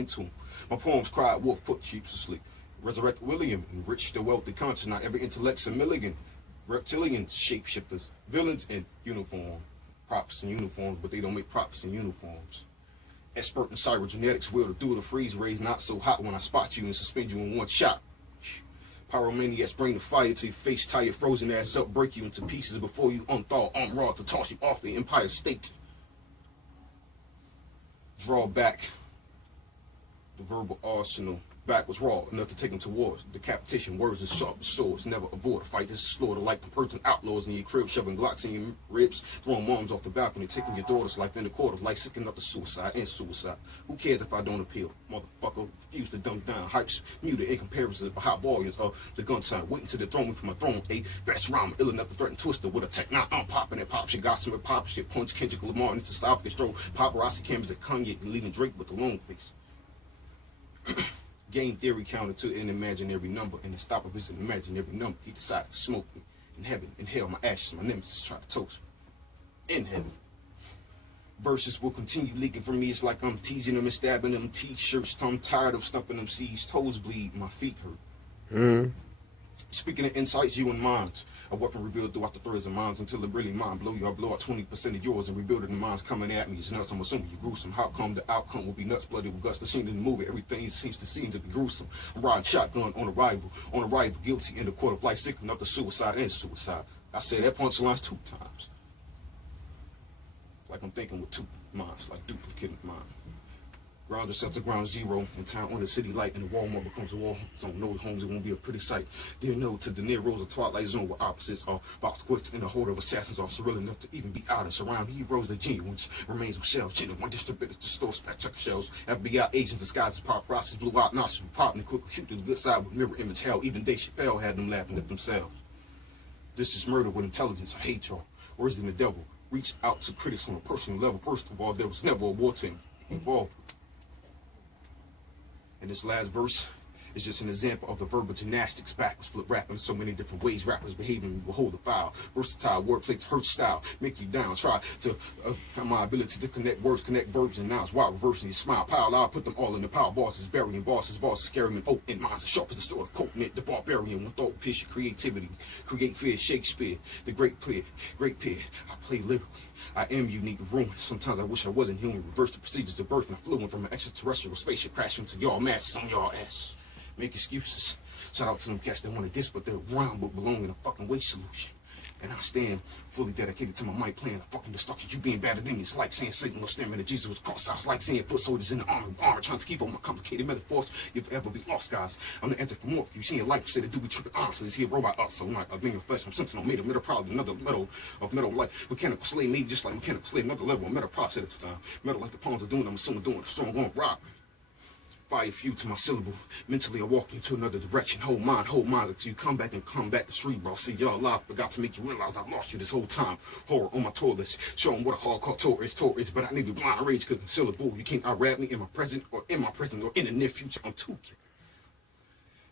into him. My poems cried wolf, put sheeps to sleep. Resurrect William, enrich the wealthy conscience. Not every intellect's a milligan. Reptilian shapeshifters, villains in uniform. Prophets in uniforms, but they don't make prophets in uniforms. Expert in cybergenetics, will to do the freeze rays not so hot when I spot you and suspend you in one shot. Pyromaniacs bring the fire to your face, tie your frozen ass up, break you into pieces before you unthaw, arm raw to toss you off the Empire State. Draw back the verbal arsenal. Back was raw, enough to take them to wars. Decapitation, words as sharp as swords. Never avoid a fight. This is slaughter like the person outlaws in your crib, shoving Glocks in your ribs, throwing moms off the balcony, taking your daughter's life in the court of life, sicking up to suicide and suicide. Who cares if I don't appeal? Motherfucker, refuse to dumb down. Hypes muted in comparison to high volumes of the gun sign. Waiting to dethrone me from my throne. A best rhyme, ill enough to threaten Twister with a tech. Now I'm popping it, pop shit, got some pop shit, punch Kendrick Lamar into esophagus, throw paparazzi cameras at Kanye and leaving Drake with the long face. Game theory counted to an imaginary number, and the stop of his imaginary number, he decided to smoke me. In heaven, inhale my ashes, my nemesis try to toast me. In heaven. Verses will continue leaking from me, it's like I'm teasing them and stabbing them t-shirts. I'm tired of stumping them seeds, toes bleed, my feet hurt. Speaking of insights, you and minds. A weapon revealed throughout the threads of minds until it really mind blow you. I blow out 20% of yours and rebuild it in minds coming at me. It's nuts, I'm assuming you gruesome. How come the outcome will be nuts, bloody with guts? The scene in the movie, everything seems to be gruesome. I'm riding shotgun on arrival, guilty in the court of life, sick enough to suicide and suicide. I said that punchline 2 times. Like I'm thinking with 2 minds, like duplicating mine. Ground yourself to ground zero, in town on the city light, and the Walmart becomes a war zone. No homes, it won't be a pretty sight. Then no to the near rose of twilight zone, where opposites are box quicks and the holder of assassins are surreal enough to even be out and surround heroes. The genuine remains with shells, genuine distributors to store spectacular shells. FBI agents disguised as paparazzi, blew out nostrils, pop and quickly shoot to the good side with mirror image hell. Even Dave Chappelle had them laughing at themselves. This is murder with intelligence. I hate y'all. Worse than the devil. Reach out to critics on a personal level. First of all, there was never a war team involved. And this last verse is just an example of the verbal gymnastics, backwards flip rapping in so many different ways. Rappers behaving will hold the file. Versatile wordplay to hurt style, make you down. Try to have my ability to connect words, connect verbs and nouns while reversing your smile. Pile out, put them all in the pile. Bosses burying bosses, scary men. Oh, and minds as sharp as the sword of coconut. The barbarian with thought, pierce your creativity, create fear. Shakespeare, the great peer. I play lyrically. I am unique and ruined. Sometimes I wish I wasn't human. Reverse the procedures of birth and I flew in from an extraterrestrial spaceship crashing into y'all masses on y'all ass. Make excuses. Shout out to them cats that wanted this, but they're round but belong in a fucking waste solution. And I stand fully dedicated to my mic playing the fucking destruction. You being better than me. It's like saying Satan was staring at Jesus was cross-eyed. It's like saying foot soldiers in the armor trying to keep on my complicated metaphors. You'll ever be lost, guys. I'm the anthropomorphic. You seen a life said it do be tripping honestly. Is he a robot also? Not a being of flesh. I'm sentinel made of metal, probably another metal of metal like mechanical slave made just like mechanical slave. Another level of metal process at the time. Metal like the pawns are doing, I'm assuming doing a strong arm rock. Fire few to my syllable. Mentally I walk into another direction. Hold mind until you come back the street, bro. See y'all alive. Forgot to make you realize I've lost you this whole time. Horror on my toilets. Show them what a hardcore tour is. But I need you blind rage could conceal a bull. You can't outrap me in my present or in the near future. I'm too cute.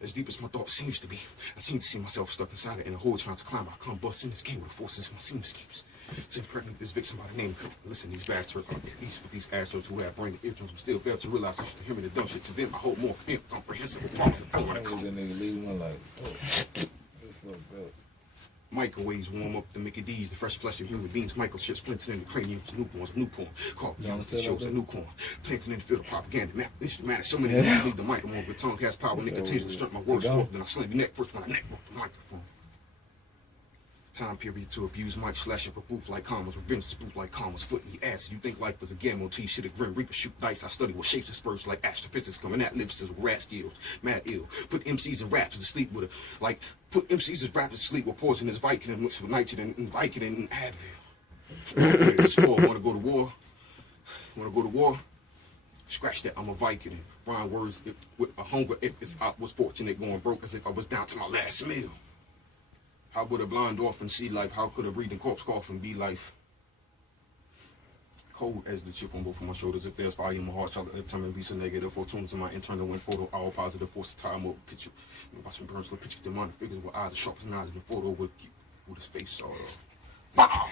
As deep as my thought seems to be, I seem to see myself stuck inside it in a hole trying to climb. I come bust in this game with the forces of my seam escapes. To impregnate this victim by the name. Listen, these bastards, these assholes who have brain and eardrums but still fail to realize they should hear me the dumb shit to them. I hold more comprehensive quality before I come. That nigga leave one like, oh, this fucked up. Microwaves warm up the Mickey D's, the fresh flesh of human beings. Microchips planted in the craniums, newborns, new porn. Called shows a new corn. Planted in the field of propaganda. Now, this man, so many people leave the microphone. The tongue has power, nigga continues to strut my words off. Then I slam your neck first when I neck broke the microphone. Time period to abuse Mike slash up a booth like commas, revenge spook like commas, foot in your ass. You think life was a gamble till you shit a grim reaper, shoot dice. I study what shapes disperse like astrophysics coming at lips with rat skills, mad ill. Put MCs and raps to sleep with a, like, put MCs and raps to sleep with poisonous Vicodin mixed with nitrogen and Vicodin and Advil. Wanna go to war? Wanna go to war? Scratch that, I'm a Vicodin. Rhyme words with a hunger if I was fortunate going broke as if I was down to my last meal. How would a blind orphan see life? How could a breathing corpse coffin be life? Cold as the chip on both of my shoulders. If there's fire in my heart, every time it beats a negative, or tunes in my internal wind photo, all positive force to time over picture. Watching burns, little picture demonic figures with eyes as sharp as knives in the photo with his face all bow!